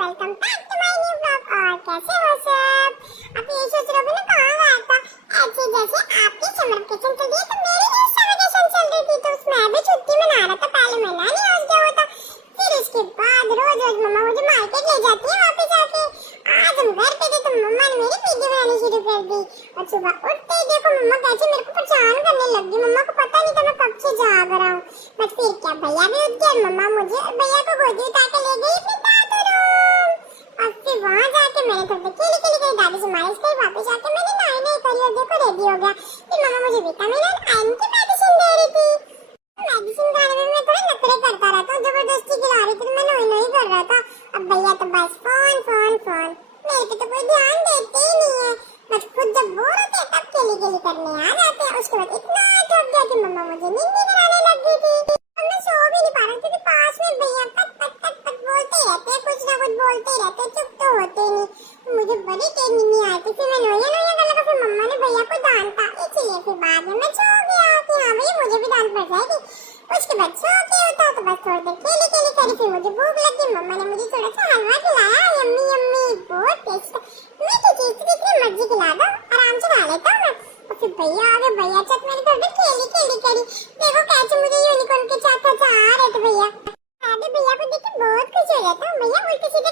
Welcome back to my new blog. और कैसे हो सब? आप ये सोच रहे हो ना कहाँ गया था? ऐसे जैसे आपकी समर वेकेशन चल रही है तो मेरी भी समर वेकेशन चल रही थी, तो उसमें अभी छुट्टी मना रहा था। पहले मैं नानी हाउस गया हुआ था, फिर उसके बाद रोज रोज मम्मा मुझे मार्केट ले जाती है वापस आके। आज हम घर पे थे तो मम्मा ने मेरी वीडियो बनानी शुरू कर दी और सुबह उठते ही देखो मम्मा कैसे मेरे को परेशान करने लग गई। मम्मा को पता नहीं था मैं कब से जाग रहा हूँ, बस फिर क्या भैया भी उठ गए, मम्मा मुझे और भैया को गोदी उठा के ले गई अपने दादू रूम। और फिर वहाँ जाके मैंने थोड़ी खेली खेली करी, दादी से मालिश करी, वापस आके मैंने नहाई नहीं करी और देखो रेडी हो गया। फिर मम्मा मुझे विटामिन और आयरन की मेडिसिन दे रही थी। मेडिसिन खाने में मैं थोड़े नखरे करता रहता हूँ, जबरदस्ती खिला रही थी तो मैं नोई कर रहा था। अब भैया तो बस फोन फोन फोन, मेरे पे तो कोई ध्यान देते ही नहीं है। बस खुद जब बोर होते तब खेली खेली करने आ जाते हैं। उसके बाद इतना थक गया कि मम्मा मुझे नींद कराने लग गई थी। अब मैं सो भी नहीं पा रहा क्योंकि पास में भैया पट पट पट पट बोलते रहते हैं, कुछ ना कुछ बोलते रहते हैं, चुप तो होते ही नहीं। तो मुझे बड़ी टेंशन नहीं आई थी, फिर मैं नोया नोया कर लगा। फिर मम्मा ने भैया को डांटा, इसलिए फिर बाद में मैं सो गया कि हाँ भैया मुझे भी डांट पड़ जाएगी। उसके बाद सो के उठा तो बस थोड़ी देर खेली खेली करी, फिर मुझे भूख लगी। मम्मा ने मुझे थोड़ा सा हलवा खिलाया, यम्मी यम्मी, बहुत टेस्टी। मैं क्या चीज जितनी मर्जी खिला दो आराम से खा लेता हूँ मैं। और फिर भैया आ गए, भैया साथ मैंने थोड़ी देर खेली खेली करी। देखो कैसे मुझे यूनिकॉर्न के साथ आ रहे थे भैया। अरे भैया को देख के बहुत खुश हो जाता हूँ। भैया उल्टे सीधे